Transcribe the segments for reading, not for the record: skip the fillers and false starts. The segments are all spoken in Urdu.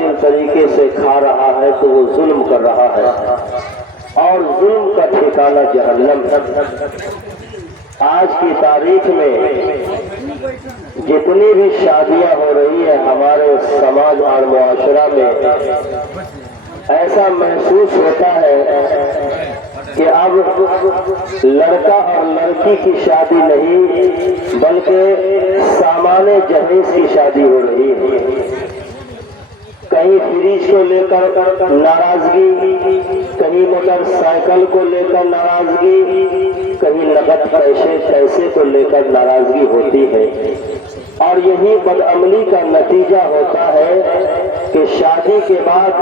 باطل طریقے سے کھا رہا ہے تو وہ ظلم کر رہا ہے، اور ظلم کا ٹھکانہ جہنم ہے۔ آج کی تاریخ میں جتنی بھی شادیاں ہو رہی ہیں ہمارے سماج اور معاشرہ میں، ایسا محسوس ہوتا ہے کہ اب لڑکا اور لڑکی کی شادی نہیں بلکہ سامان جہیز کی شادی ہو رہی ہے۔ کہیں فریج کو لے کر ناراضگی، کہیں موٹر سائیکل کو لے کر ناراضگی، کہیں نقد پیسے کو لے کر ناراضگی ہوتی ہے، اور یہی بدعملی کا نتیجہ ہوتا ہے کہ شادی کے بعد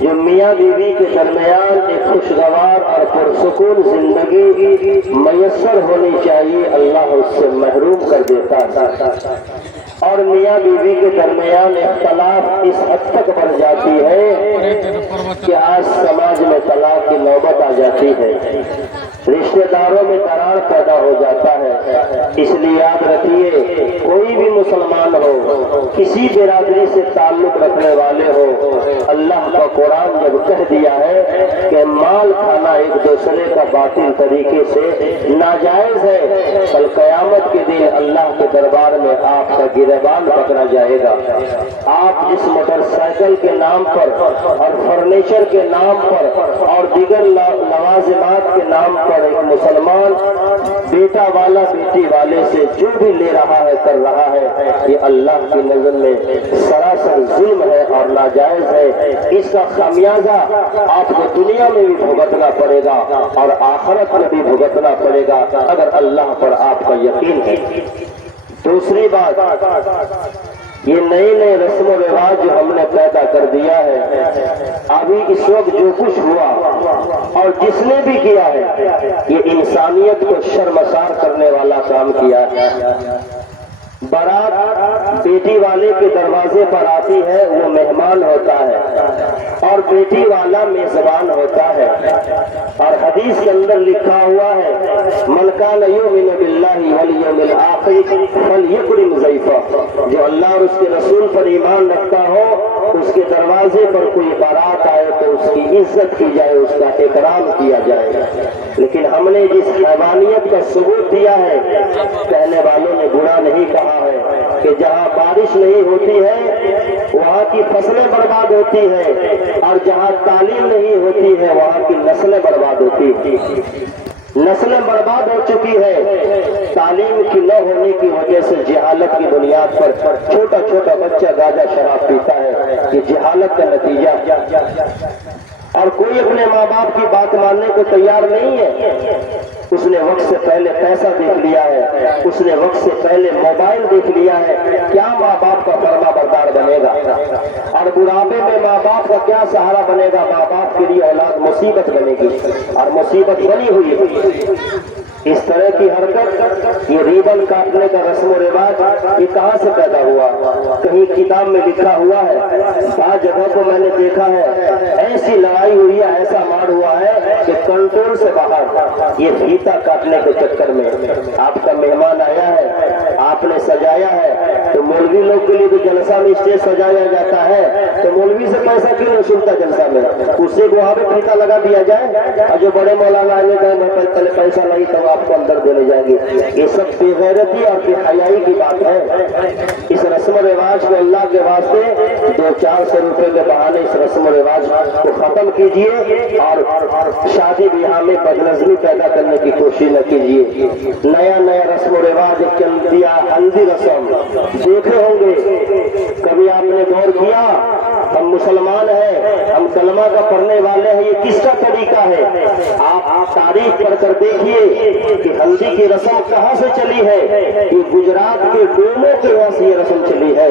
جو میاں بیوی کے درمیان ایک خوشگوار اور پرسکون زندگی میسر ہونی چاہیے، اللہ اس سے محروم کر دیتا ہے، اور میاں بیوی کے درمیان اختلاف اس حد تک بڑھ جاتی ہے کہ آج سماج میں طلاق کی نوبت آ جاتی ہے، رشتہ داروں میں درار پیدا ہو جاتا ہے۔ اس لیے یاد رکھیے، کوئی بھی مسلمان ہو، کسی برادری سے تعلق رکھنے والے ہو، اللہ کا قرآن جب کہہ دیا ہے کہ مال کھانا ایک دوسرے کا باطل طریقے سے ناجائز ہے، کل قیامت کے دن اللہ کے دربار میں آپ کا گریبان پکڑا جائے گا۔ آپ جس موٹر سائیکل کے نام پر اور فرنیچر کے نام پر اور دیگر لوازمات کے نام پر ایک مسلمان بیٹا والا بیٹی والے سے جو بھی لے رہا ہے کر رہا ہے، یہ اللہ کی نظر میں سراسر ظلم ہے اور ناجائز ہے۔ اس کا خمیازہ آپ کو دنیا میں بھی بھگتنا پڑے گا اور آخرت میں بھی بھگتنا پڑے گا اگر اللہ پر آپ کا یقین ہے۔ دوسری بات، یہ نئے رسم و رواج جو ہم نے پیدا کر دیا ہے، ابھی اس وقت جو کچھ ہوا اور جس نے بھی کیا ہے، یہ انسانیت کو شرمسار کرنے والا کام کیا ہے۔ بارات بیٹی والے کے دروازے پر آتی ہے، وہ مہمان ہوتا ہے اور بیٹی والا میزبان ہوتا ہے، اور حدیث کے اندر لکھا ہوا ہے من کان یؤمن باللہ والیوم الآخر فلیکرم ضیفہ، جو اللہ اور اس کے رسول پر ایمان رکھتا ہو اس کے دروازے پر کوئی بارات آئے تو اس کی عزت کی جائے، اس کا اکرام کیا جائے۔ لیکن ہم نے جس حیوانیت کا ثبوت دیا ہے، کہنے والوں نے برا نہیں کہا ہے کہ جہاں بارش نہیں ہوتی ہے وہاں کی فصلیں برباد ہوتی ہے، اور جہاں تعلیم نہیں ہوتی ہے وہاں کی نسلیں برباد ہوتی ہیں۔ نسلیں برباد ہو چکی ہے تعلیم کی نہ ہونے کی وجہ سے، جہالت کی بنیاد پر چھوٹا چھوٹا بچہ گاجا شراب پیتا ہے، یہ جہالت کا نتیجہ، اور کوئی اپنے ماں باپ کی بات ماننے کو تیار نہیں ہے۔ اس نے وقت سے پہلے پیسہ دیکھ لیا ہے، اس نے وقت سے پہلے موبائل دیکھ لیا ہے، کیا ماں باپ کا فرما بردار بنے گا، اور بڑھاپے میں ماں باپ کا کیا سہارا بنے گا۔ ماں باپ کے لیے اولاد مصیبت بنے گی، اور مصیبت بنی ہوئی ہے۔ اس طرح کی حرکت، یہ ریبن کاٹنے کا رسم و رواج، یہ کہاں سے پیدا ہوا؟ کہیں کتاب میں لکھا ہوا ہے، بعض جگہ کو میں نے دیکھا ہے ایسی لڑائی ہوئی ہے، ایسا مار ہوا ہے کہ کنٹرول سے باہر، یہ فیتا کاٹنے کے چکر میں۔ آپ کا مہمان آیا ہے، آپ نے سجایا ہے، تو مولوی لوگ کے لیے تو جلسہ میں اسٹیج سجایا جاتا ہے، تو مولوی سے پیسہ کیوں نہیں سنتا جلسہ میں؟ اس سے وہاں پہ فیتا لگا دیا جائے، اور جو بڑے مولانا آنے گئے میں پہلے پیسہ لگی تو آپ کو اندر دینے جائیں گے۔ یہ سب بے غیرتی اور بے حیائی کی بات ہے۔ اس رسم و رواج کو اللہ کے واسطے 200-400 روپے کے بہانے اس رسم و رواج کو ختم کیجیے، اور شادی بیاہ میں بدنظمی پیدا کرنے کی کوشش نہ کیجیے۔ نیا رسم و رواج چل دیا، ہلدی رسم دیکھے ہوں گے، کبھی آپ نے غور کیا؟ ہم مسلمان ہیں، ہم کلمہ کا پڑھنے والے ہیں، یہ کس کا طریقہ ہے؟ آپ تاریخ پڑھ کر دیکھیے کہ ہلدی کی رسم کہاں سے چلی ہے۔ یہ گجرات کے ڈوموں کے وہاں سے یہ رسم چلی ہے۔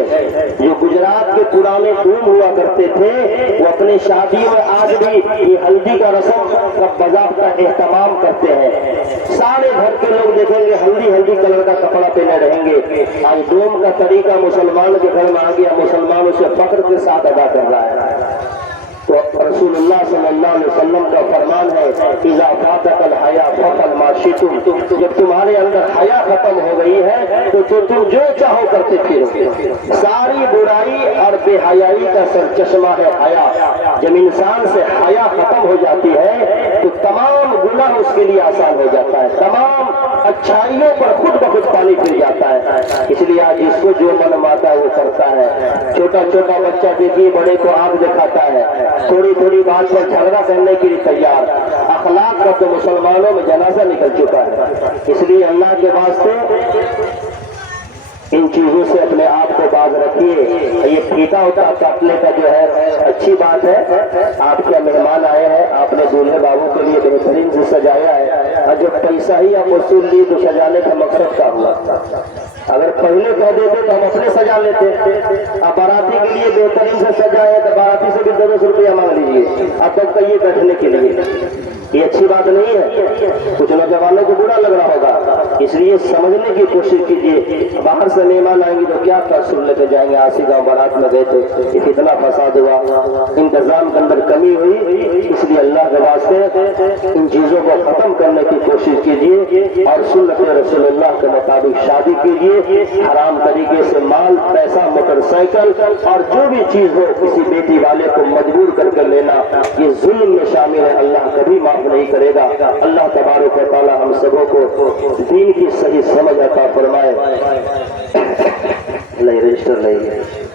جو گجرات کے پرانے ڈوم ہوا کرتے تھے وہ اپنی شادیوں میں آج بھی یہ ہلدی کا رسم کا باضابطہ اہتمام کرتے ہیں۔ سارے گھر کے لوگ دیکھیں گے ہلدی کلر کا کپڑا پہنے رہیں گے۔ آج ڈوم کا طریقہ مسلمان کے گھر میں آ گیا، مسلمان اسے فخر کے ساتھ ادا کر رہا ہے۔ تو رسول اللہ صلی اللہ علیہ وسلم کا فرمان ہے اذا فاتک الحیا فعل ما شئتم، جب تمہارے اندر حیا ختم ہو گئی ہے تو تم جو چاہو کرتے پھرو۔ ساری برائی اور بے حیائی کا سرچشمہ ہے حیا۔ جب انسان سے حیا ختم ہو جاتی ہے تو تمام گناہ اس کے لیے آسان ہو جاتا ہے، تمام اچھائیوں پر خود بخود پانی پھر جاتا ہے۔ اس لیے آج جس کو جو من ماتا ہے وہ کرتا ہے۔ چھوٹا چھوٹا بچہ دیکھیے بڑے کو آنکھ دکھاتا ہے، تھوڑی تھوڑی بات پر جھگڑا کرنے کے لیے تیار۔ اخلاق کا تو مسلمانوں میں جنازہ نکل چکا ہے۔ اس لیے اللہ کے واسطے ان چیزوں سے اپنے آپ کو باز رکھیے۔ یہ پھیٹا ہوتا کاٹنے کا جو ہے اچھی بات ہے۔ آپ کے مہمان آئے ہیں، آپ نے دولہے بابو کے لیے بہترین سے سجایا ہے، اور جو پیسہ ہی آپ وصول لی تو سجانے کا مقصد کیا ہوا؟ اگر پہلے کہہ دیتے تو ہم اپنے سجا لیتے۔ اب باراتی کے لیے بہترین سے سجائے تو باراتی سے بھی 200 روپیہ مانگ لیجیے، اب تک کہیے بیٹھنے کے لیے۔ یہ اچھی بات نہیں ہے، کچھ نوجوانوں کو برا لگ رہا ہوگا۔ اس لیے سمجھنے کی کوشش کیجیے، باہر سے مہمان آئیں گے تو کیا تاثر لے کے جائیں گے؟ آسی گاؤں بارات میں گئے تھے، یہ کتنا فساد ہوا، انتظام کے اندر کمی ہوئی۔ اس لیے اللہ کے واسطے ان چیزوں کو ختم کرنے کی کوشش کیجیے اور سنت رسول اللہ کے مطابق شادی کیجیے۔ حرام طریقے سے مال، پیسہ، موٹر سائیکل اور جو بھی چیز ہو کسی بیٹی والے کو مجبور کر کے لینا، یہ ظلم میں شامل ہے، اللہ کبھی معاف نہیں کرے گا۔ اللہ تبارک و تعالی ہم سبوں کو دین کی صحیح سمجھ عطا فرمائے۔ نہیں رجسٹر نہیں ہے۔